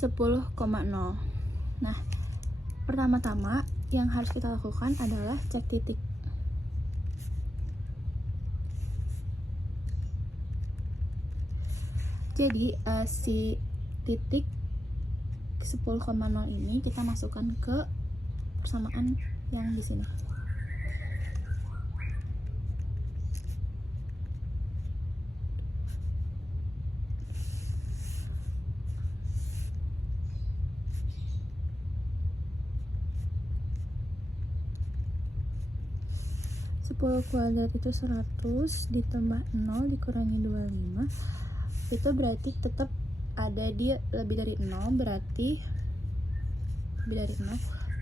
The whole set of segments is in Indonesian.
10,0. Nah, pertama-tama yang harus kita lakukan adalah cek titik. Jadi si titik 10,0 ini kita masukkan ke persamaan yang di sini. Sepuluh kuadrat itu 100 ditambah 0 dikurangi 25, itu berarti tetap ada di lebih dari 0,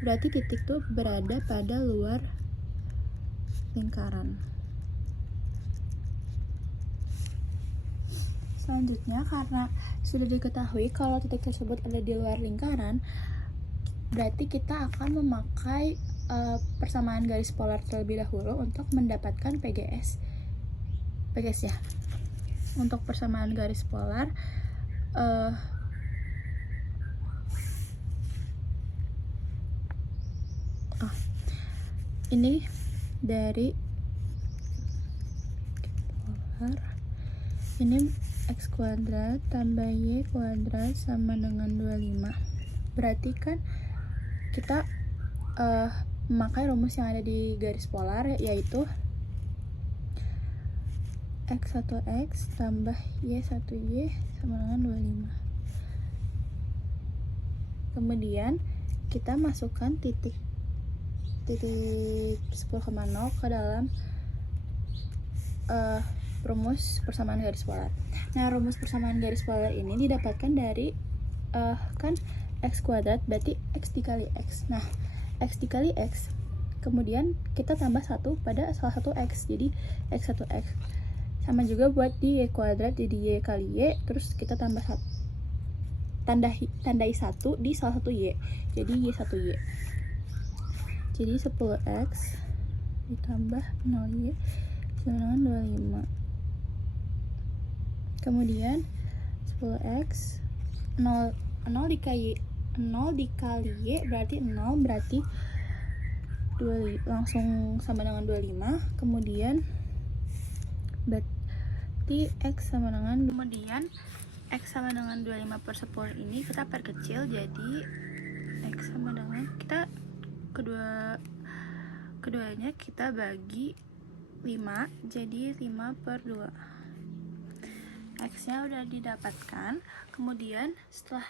berarti titik tuh berada pada luar lingkaran. Selanjutnya, karena sudah diketahui kalau titik tersebut ada di luar lingkaran, berarti kita akan memakai persamaan garis polar terlebih dahulu untuk mendapatkan PGS ya. Untuk persamaan garis polar ini dari polar, ini x kuadrat tambah y kuadrat sama dengan 25. Berarti kan kita memakai rumus yang ada di garis polar, yaitu x1x tambah y1y sama dengan 25. Kemudian kita masukkan titik 10,0 ke dalam rumus persamaan garis polar. Nah, rumus persamaan garis polar ini didapatkan dari kan x kuadrat berarti x dikali x. Nah, x dikali x, kemudian kita tambah 1 pada salah satu x, jadi x1x. Sama juga buat di y kuadrat, jadi y kali y, terus kita tambah tandai 1 di salah satu y, jadi y1y. Jadi 10x ditambah 0y sama dengan 25. Kemudian 10x 0 dikali y berarti 0, berarti langsung sama dengan 25. Kemudian berarti x sama dengan 25 per 10 ini kita perkecil, jadi x sama dengan keduanya kita bagi 5, jadi 5 per 2. X nya udah didapatkan. Kemudian setelah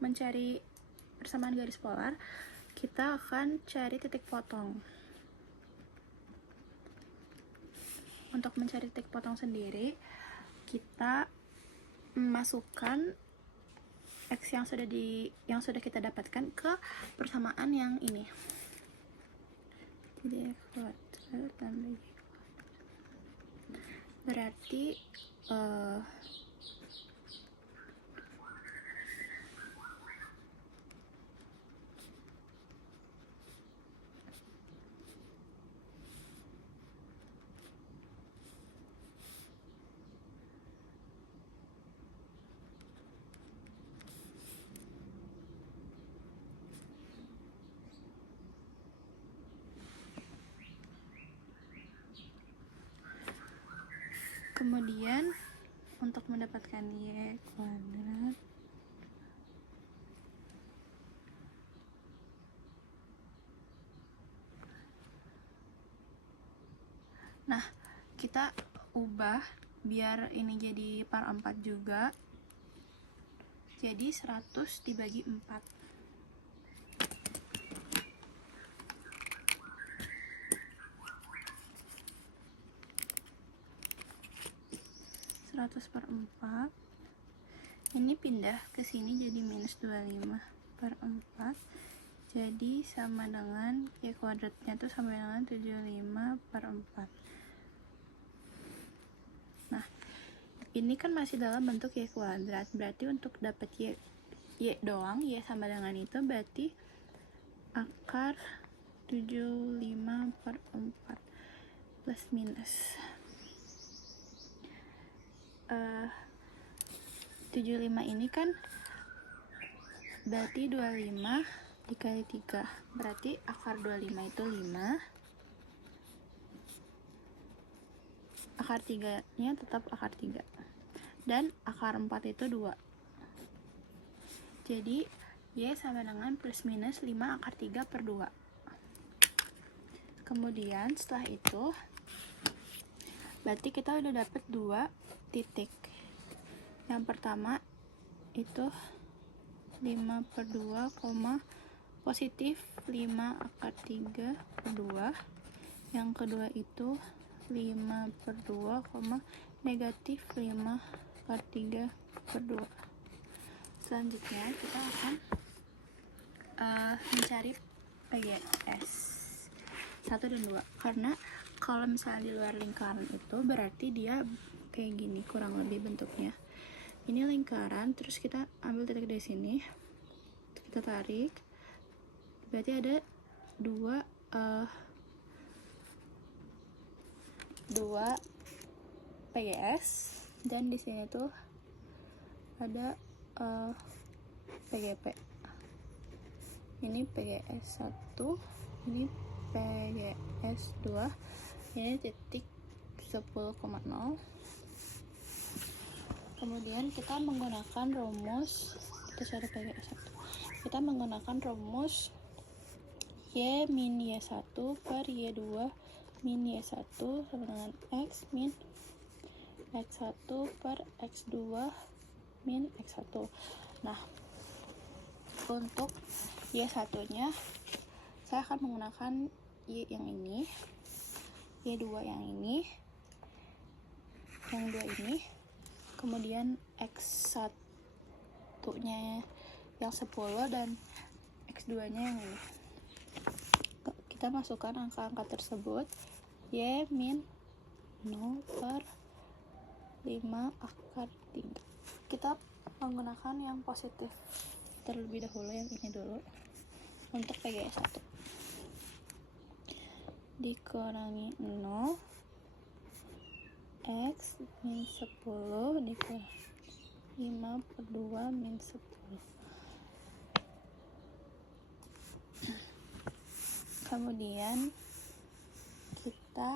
mencari persamaan garis polar, kita akan cari titik potong. Untuk mencari titik potong sendiri, kita masukkan x yang sudah kita dapatkan ke persamaan yang ini. Jadi x kuadrat tambah y berarti kemudian untuk mendapatkan y kuadrat, nah kita ubah biar ini jadi par 4 juga, jadi 100 dibagi 4. 100 per 4 ini pindah ke sini jadi minus 25 per 4, jadi sama dengan y kuadratnya itu sama dengan 75 per 4. Nah, ini kan masih dalam bentuk y kuadrat, berarti untuk dapat y doang, y sama dengan itu, berarti akar 75 per 4 plus minus 75 ini kan berarti 25 dikali 3, berarti akar 25 itu 5, akar 3 nya tetap akar 3, dan akar 4 itu 2. Jadi Y sama dengan plus minus 5 akar 3 per 2. Kemudian setelah itu berarti kita udah dapet 2 titik. Yang pertama itu 5 per 2, positif 5 akar 3 per 2. Yang kedua itu 5 per 2, negatif 5 akar 3 per 2. Selanjutnya kita akan mencari PGS 1 dan 2, karena kalau misalnya di luar lingkaran itu berarti dia kayak gini kurang lebih bentuknya. Ini lingkaran, terus kita ambil titik dari sini, kita tarik, berarti ada dua PGS, dan di sini tuh ada PGP. Ini PGS 1, ini PGS 2, ini titik 10,0. Kemudian kita menggunakan rumus, kita cari PGS 1. Kita menggunakan rumus Y min Y1 per Y2 min Y1 sama dengan X min X1 per X2 min X1. Nah, untuk Y1 nya saya akan menggunakan Y yang ini, Y2 yang ini, yang 2 ini, kemudian X1 nya yang 10 dan X2 nya yang ini. Kita masukkan angka-angka tersebut, Y min 0 per 5 akar 3. Kita menggunakan yang positif terlebih dahulu, yang ini dulu untuk PGS 1. Dikurangi 0, X min 10 dikurangi 5 per 2 min 10. Kemudian kita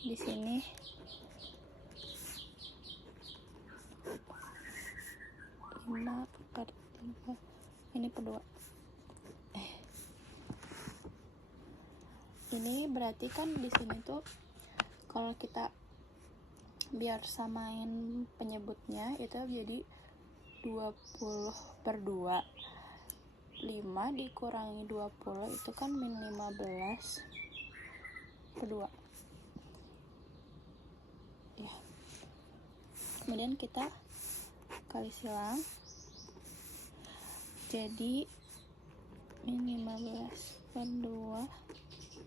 di sini lima per 3, ini per 2. Ini berarti kan di sini tuh kalau kita biar samain penyebutnya itu jadi 20 per 2. 5 dikurangi 20 itu kan min 15 per 2. Ya. Kemudian kita kali silang. Jadi min 15 per 2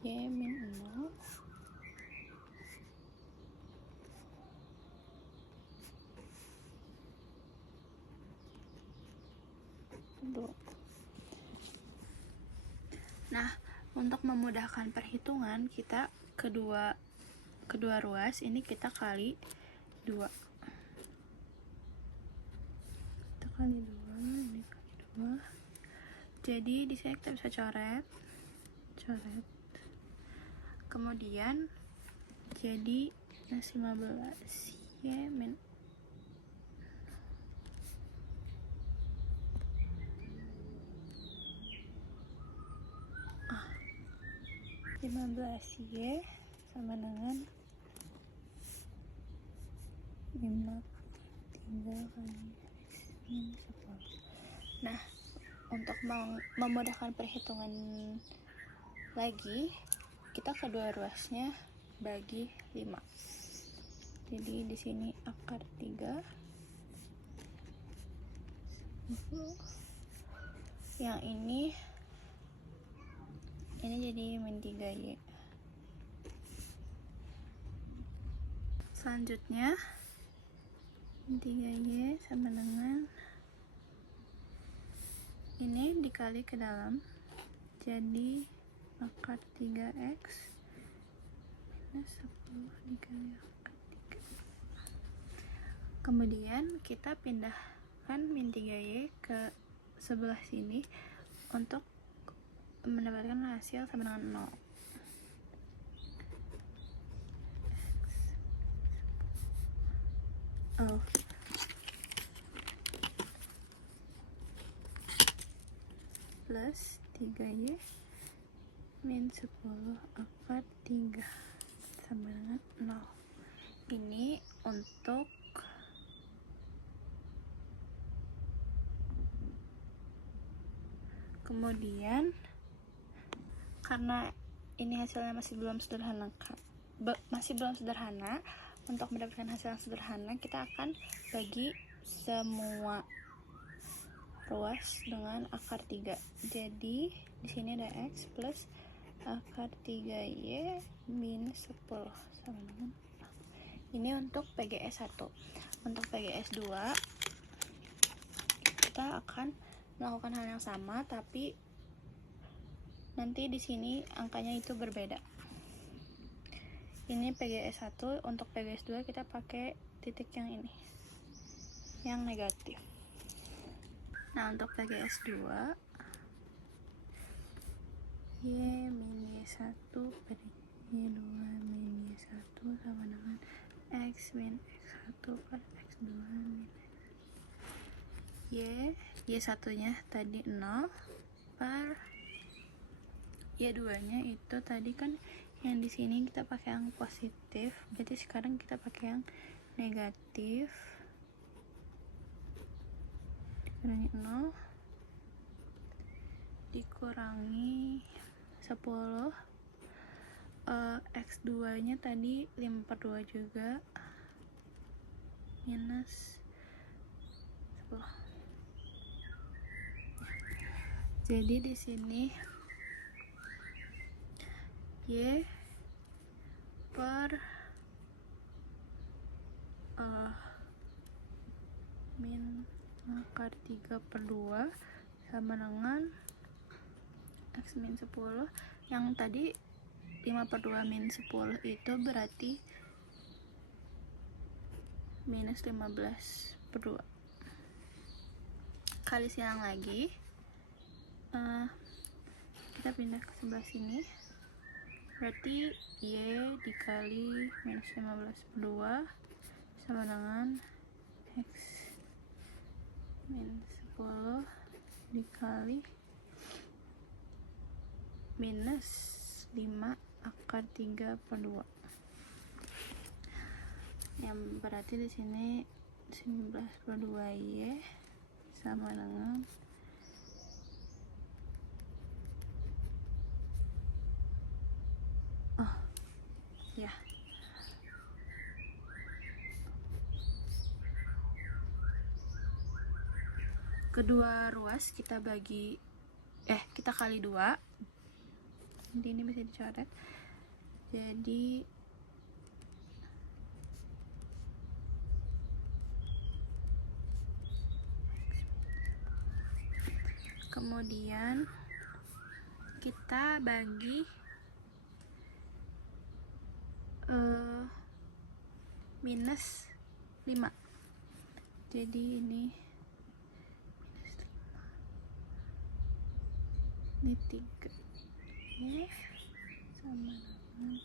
Y min 0 2. Nah, untuk memudahkan perhitungan, kita kedua ruas ini kita kali 2. Kita kali 2, ini kali 2. Jadi di sini kita bisa coret. Kemudian jadi 15 Y min 15 Y sama dengan 5 tinggal kali min 10. Nah, untuk memudahkan perhitungan lagi, kita kedua ruasnya bagi 5. Jadi di sini akar 3. Yang ini jadi min 3Y. Selanjutnya min 3Y sama dengan ini dikali ke dalam, jadi akar 3X minus 10 dikali akar 3. Kemudian kita pindahkan min 3y ke sebelah sini untuk mendapatkan hasil sama dengan 0. Plus 3y min 10 akar 3 sama dengan 0. Ini untuk kemudian karena ini hasilnya masih belum sederhana, untuk mendapatkan hasil yang sederhana kita akan bagi semua ruas dengan akar 3. Jadi di sini ada x plus akar 3y min 10 sama dengan 0. Ini untuk PGS 1. Untuk PGS 2 kita akan melakukan hal yang sama, tapi nanti di sini angkanya itu berbeda. Ini PGS 1, untuk PGS 2 kita pakai titik yang ini, yang negatif. Nah, untuk PGS 2 Y min Y1 per Y2 min Y1 sama dengan X min X1 per X2 min Y1 nya tadi 0 per Y2 nya itu tadi kan yang di sini kita pakai yang positif, berarti sekarang kita pakai yang negatif, dikurangi 0 dikurangi 10. X2 nya tadi 5/2 juga minus 10. Jadi di sini Y per min akar 3/2 sama dengan X min 10. Yang tadi 5/2 min 10 itu berarti minus 15/2. Kali silang lagi, kita pindah ke sebelah sini, berarti Y dikali minus 15/2 sama dengan X min 10 dikali minus 5 akar 3/2, yang berarti di sini 19/2Y sama dengan kedua ruas kita kali 2. Nanti ini bisa dicoret. Jadi kemudian kita bagi minus 5. Jadi ini minus 5, ini 3 sama dengan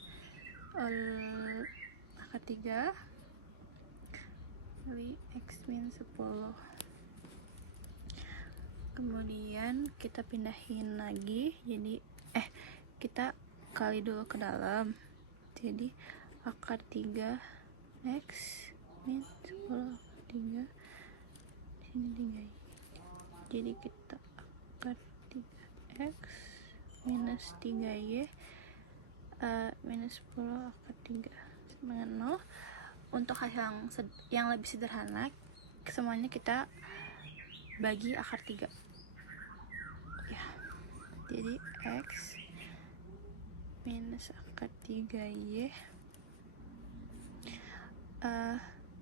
akar 3 kali X min 10. Kemudian kita pindahin lagi, jadi kita kali dulu ke dalam, jadi akar 3 X min 10 akar 3, sini 3Y, jadi kita akar 3 X minus 3Y minus 10 akar 3 sama dengan 0. Untuk hasil yang lebih sederhana, semuanya kita bagi akar 3 ya. Jadi X minus akar 3Y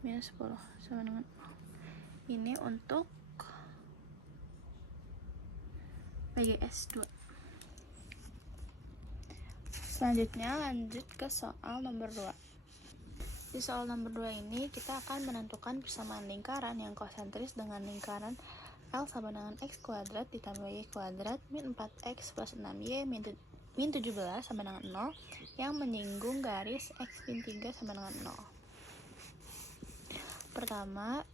minus 10 sama dengan 0. Ini untuk PGS 2. Selanjutnya lanjut ke soal nomor 2. Di soal nomor 2 ini kita akan menentukan persamaan lingkaran yang konsentris dengan lingkaran L sama dengan X kuadrat ditambah Y kuadrat min 4X plus 6Y min 17 sama dengan 0 yang menyinggung garis X min 3 sama dengan 0. Pertama,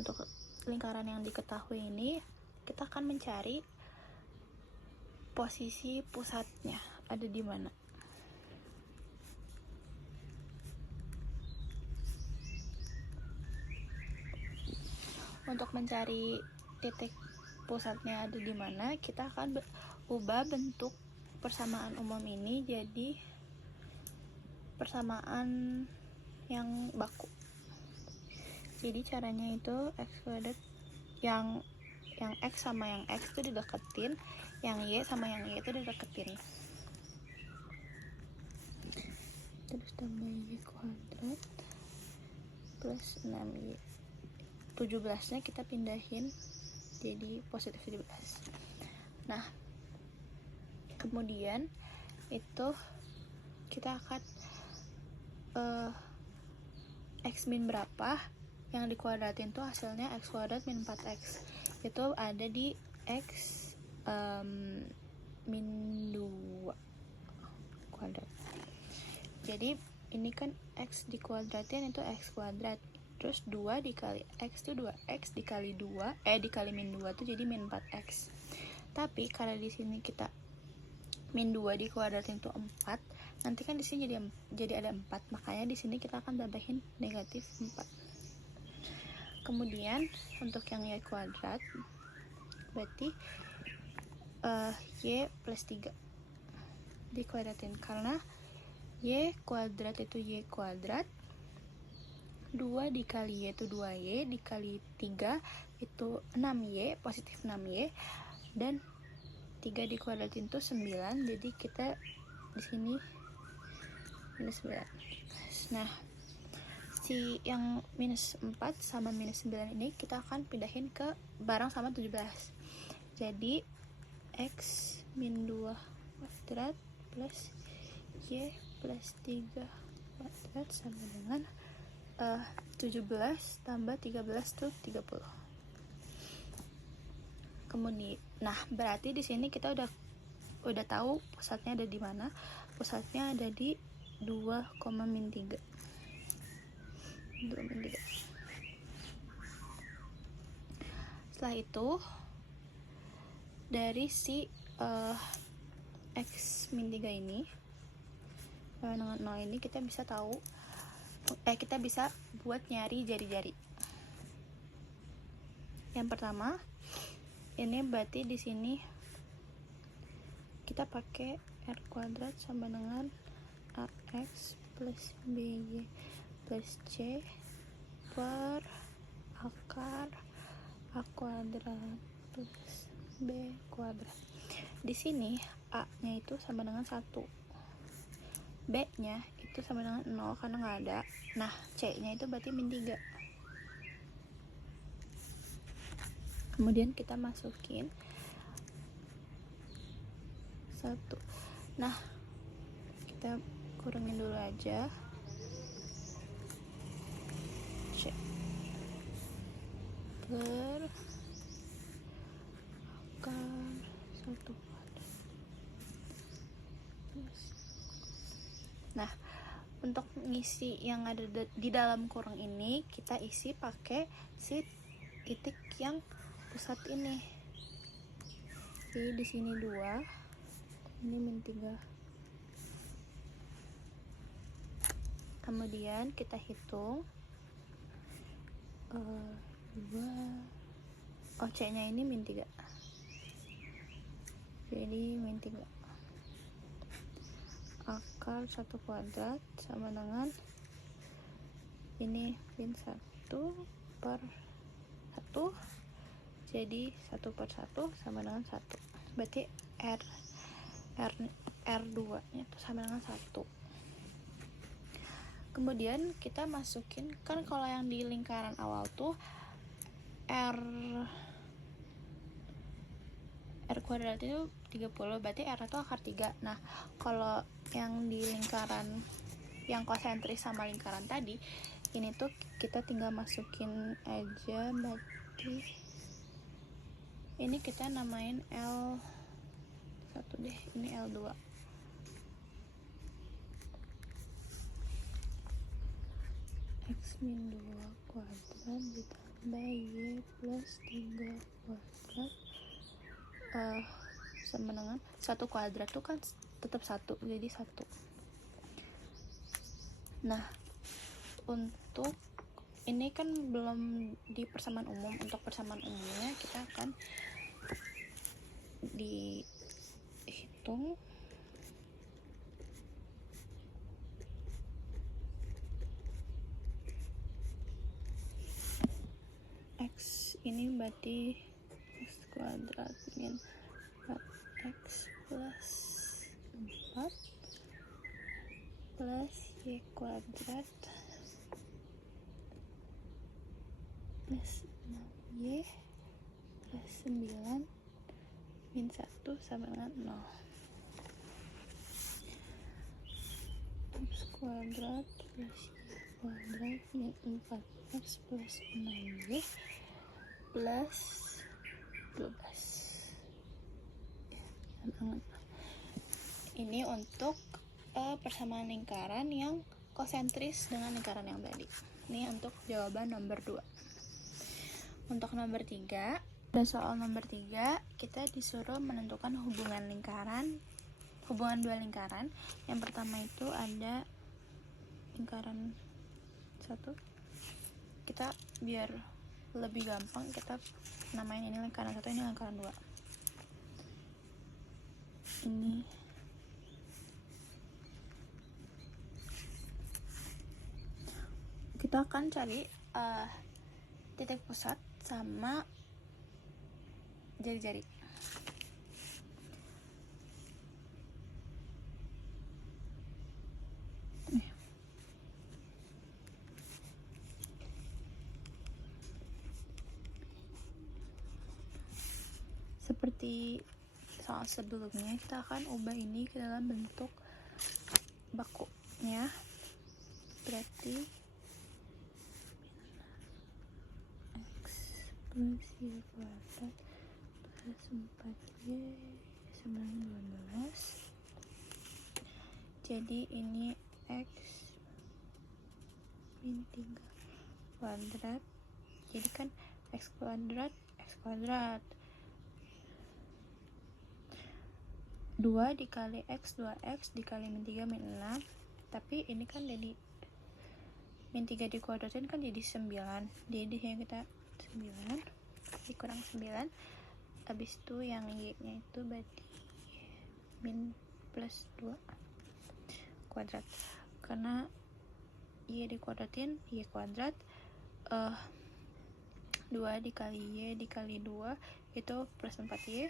untuk lingkaran yang diketahui ini kita akan mencari posisi pusatnya ada di mana. Untuk mencari titik pusatnya ada di mana, kita akan ubah bentuk persamaan umum ini jadi persamaan yang baku. Jadi caranya itu X kuadrat yang X sama yang X itu dideketin, yang Y sama yang Y itu dideketin. Terus tambah Y kuadrat plus 6Y. 17-nya kita pindahin jadi positif 17. Nah, kemudian itu kita akan X min berapa yang dikuadratin tuh hasilnya X kuadrat min 4X itu ada di X min 2 kuadrat. Jadi ini kan X dikuadratin itu X kuadrat, terus 2 dikali X itu 2X dikali 2 dikali min 2 tuh jadi min 4X. Tapi karena di sini kita min 2 dikuadratin itu 4, nanti kan di sini jadi ada 4, makanya di sini kita akan tambahin negatif 4. Kemudian untuk yang Y kuadrat berarti Y plus 3 dikuadratin, karena Y kuadrat itu Y kuadrat, 2 dikali Y itu 2Y, dikali 3 itu 6Y, positif 6Y, dan 3 dikuadratin itu 9, jadi kita di sini minus 9. Nah, si yang minus 4 sama minus 9 ini kita akan pindahin ke bareng sama 17. Jadi X min 2 kuadrat plus Y plus 3 kuadrat sama dengan 17 tambah 13 tuh 30. Kemudian, nah berarti di sini kita udah tahu pusatnya ada di mana. Pusatnya ada di 2, min 3. 2 min 3. Setelah itu dari si X min 3 ini dengan 0 ini kita bisa tahu kita bisa buat nyari jari-jari. Yang pertama, ini berarti di sini kita pakai R kuadrat sama dengan AX plus BY plus C per akar A kuadrat plus B kuadrat. Di sini A-nya itu sama dengan 1. B-nya itu sama dengan 0 karena nggak ada. Nah, C-nya itu berarti min 3. Kemudian kita masukin 1. Nah, kita kurangin dulu aja. C per akar 1 kuadrat. Nah, untuk ngisi yang ada di dalam kurung ini kita isi pakai si titik yang pusat ini. Jadi di sini 2, ini min 3. Kemudian kita hitung 2. C-nya ini min 3. Jadi min 3. Akar 1 kuadrat sama dengan ini min 1 per 1, jadi 1 per 1 sama dengan 1, berarti R2 nya itu sama dengan 1. Kemudian kita masukin, kan kalau yang di lingkaran awal tuh R kuadrat itu 30, berarti R itu akar 3. Nah, kalau yang di lingkaran yang konsentris sama lingkaran tadi, ini tuh kita tinggal masukin aja, berarti ini kita namain L1 deh, ini L2. X min 2 kuadrat ditambah Y plus 3 kuadrat sama dengan 1 kuadrat tuh kan tetap 1, jadi 1. Nah, untuk ini kan belum di persamaan umum. Untuk persamaan umumnya kita akan dihitung X ini berarti X kuadrat min 4X plus 4 plus Y kuadrat plus 6Y plus 9 min 1 sama dengan 0. X kuadrat plus Y kuadrat min 4X plus 6Y plus 12. Ini untuk persamaan lingkaran yang konsentris dengan lingkaran yang tadi. Ini untuk jawaban nomor 2. Untuk nomor 3, pada soal nomor 3 kita disuruh menentukan hubungan dua lingkaran. Yang pertama itu ada lingkaran 1. Kita biar lebih gampang kita namain ini lingkaran 1, ini lingkaran 2. Ini kita akan cari titik pusat sama jari-jari. Seperti soal sebelumnya, kita akan ubah ini ke dalam bentuk baku ya. Berarti X plus Y kuadrat plus 4Y sama 12. Jadi ini X min 3 kuadrat. Jadi kan X kuadrat 2 dikali X, 2X dikali min 3 min 6. Tapi ini kan jadi min 3 dikuadratin kan jadi 9. Jadi yang kita 9 dikurang 9. Habis itu yang Y nya itu berarti min plus 2 kuadrat. Karena Y dikuadratin Y kuadrat 2 dikali Y dikali 2 itu plus 4Y.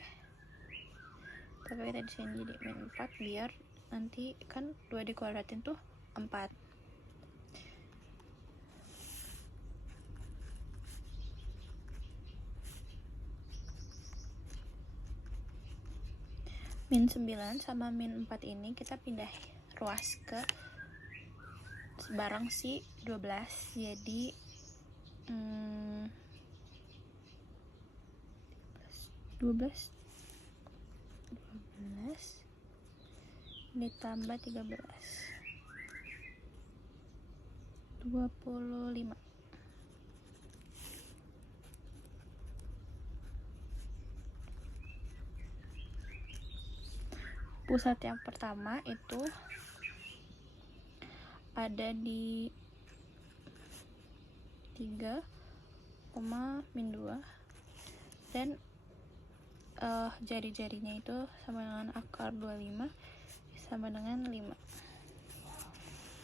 Tapi kita disini jadi min 4 biar nanti kan 2 dikuadratin tuh 4. Min 9 sama min 4 ini kita pindah ruas ke bareng si 12. Jadi 12 ditambah 13 25. Pusat yang pertama itu ada di 3, min 2 dan jari-jarinya itu sama dengan akar 25 sama dengan 5.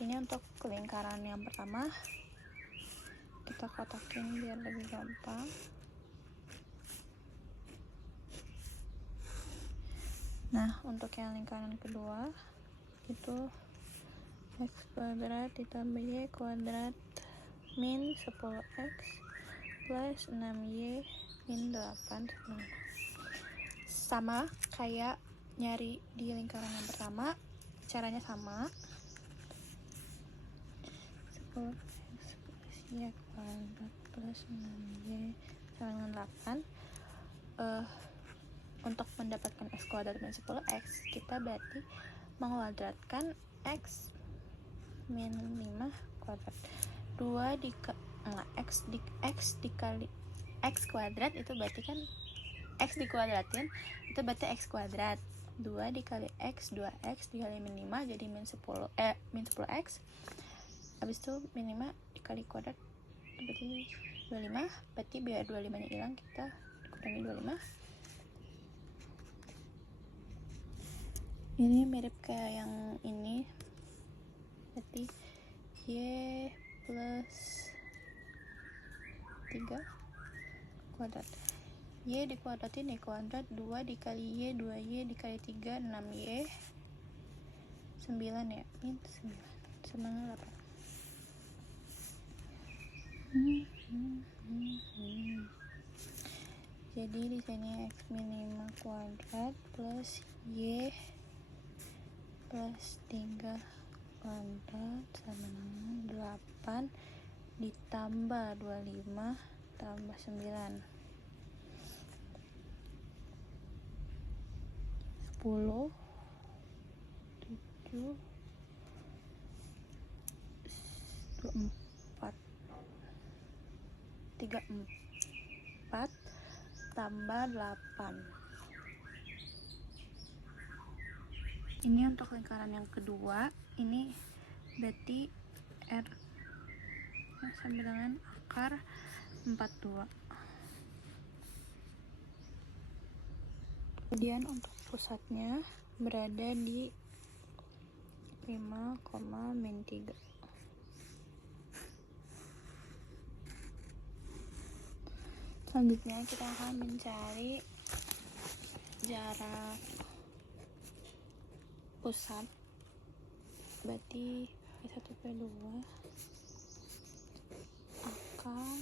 Ini untuk lingkaran yang pertama, kita kotakin biar lebih gampang. Nah, untuk yang lingkaran kedua itu X kuadrat ditambah Y kuadrat min 10X plus 6Y min 8 sama kayak nyari di lingkaran yang pertama. Caranya sama, 10x plus y kuadrat plus 6y sama dengan 8. Untuk mendapatkan x kuadrat min 10x, kita berarti menguadratkan x min 5 kuadrat. 2 x dikali x kuadrat itu berarti kan x dikuadratin itu berarti x kuadrat. 2 dikali x, 2x dikali min 5 jadi min 10x. Habis itu min 5 dikali kuadrat berarti 25. Berarti biar 25 nya hilang kita kurangi 25. Ini mirip kayak yang ini, berarti y plus 3 kuadrat. Y dikuadratin y kuadrat, 2 dikali y, 2y dikali 3, 6y, 9 ya, min 9 sama 8. Jadi di sini x min 5 kuadrat plus y plus 3 kuadrat sama dengan 8 ditambah 25 tambah 9, 10, 7, 24, 34 tambah 8. Ini untuk lingkaran yang kedua, ini berarti R sama dengan akar 42. Kemudian untuk pusatnya berada di 5, min 3. Selanjutnya kita akan mencari jarak pusat, berarti P1 P2 akar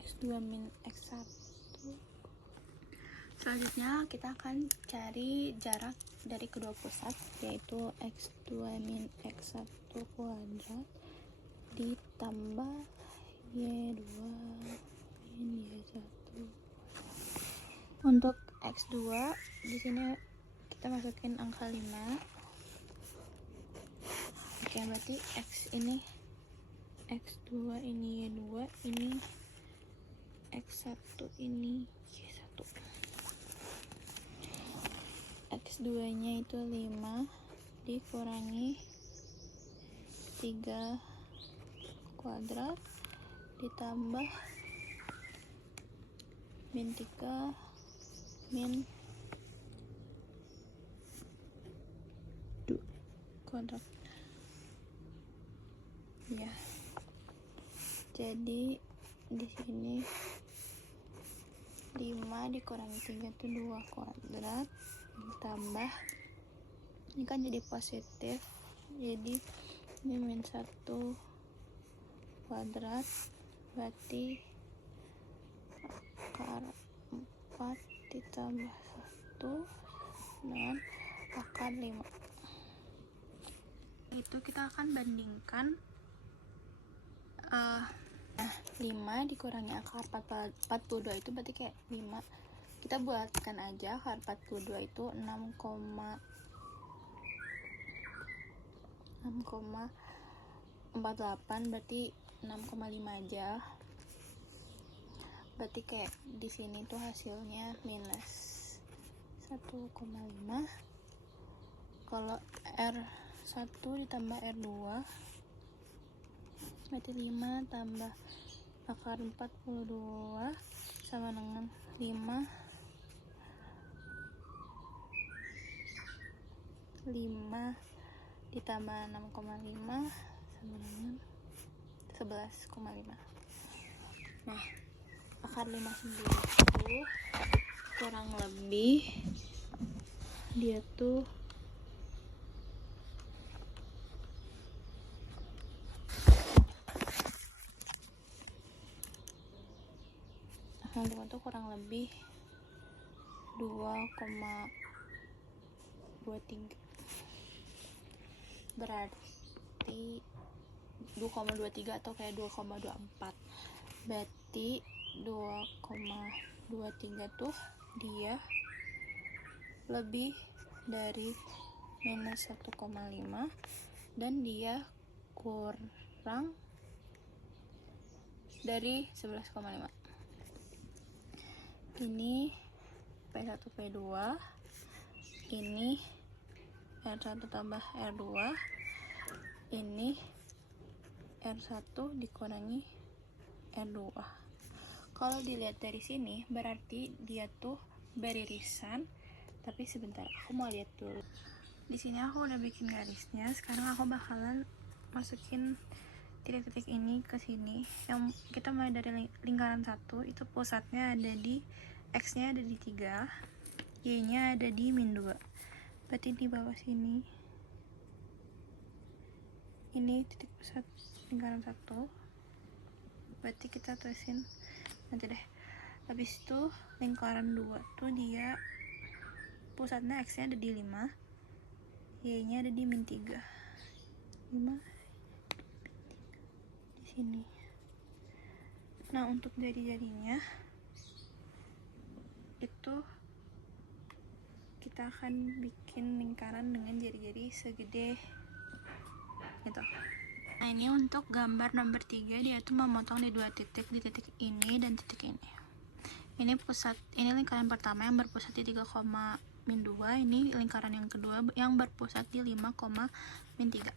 x2 min x1. Selanjutnya kita akan cari jarak dari kedua pusat, yaitu x2 min x1 kuadrat ditambah y2 min y1. Untuk x2 di sini kita masukin angka 5. Oke, berarti x ini x2 ini y2, ini x1 ini y1. X2 nya itu 5 dikurangi 3 kuadrat ditambah min 3 min 2 kuadrat ya. Jadi di sini 5 dikurangi 3 itu 2 kuadrat ditambah, ini kan jadi positif, jadi ini min 1 kuadrat, berarti akar 4 ditambah 1 dengan akar 5. Itu kita akan bandingkan 5 dikurangi akar 42 itu berarti kayak 5. Kita buatkan aja, akar 42 itu 6,48, berarti 6,5 aja. Berarti kayak di sini tuh hasilnya minus 1,5. Kalau R1 ditambah R2 berarti 5 tambah akar 42 sama dengan 5 ditambah 6,5 sama dengan 11,5. Nah, akar 5 sendiri itu kurang lebih dia tuh kurang lebih 2,23. Berarti dari 2,23 atau kayak 2,24. Berarti 2,23 tuh dia lebih dari minus 1,5 dan dia kurang dari 11,5. Ini P1 P2, ini R1 tambah R2, ini R1 dikurangi R2. Kalau dilihat dari sini berarti dia tuh beririsan, tapi sebentar aku mau lihat dulu. Di sini aku udah bikin garisnya. Sekarang aku bakalan masukin titik-titik ini ke sini. Yang kita mulai dari lingkaran 1, itu pusatnya ada di X-nya ada di 3, Y-nya ada di -2. Berarti di bawah sini ini titik pusat lingkaran 1. Berarti kita tulisin nanti deh. Habis itu lingkaran 2 tuh dia pusatnya X-nya ada di 5, Y-nya ada di -3. 5 di sini. Nah, untuk jari-jarinya itu kita akan bikin lingkaran dengan jari-jari segede gitu. Nah, ini untuk gambar nomor 3, dia tuh memotong di 2 titik, di titik ini dan titik ini. Ini pusat, ini lingkaran pertama yang berpusat di 3,-2, ini lingkaran yang kedua yang berpusat di 5,-3.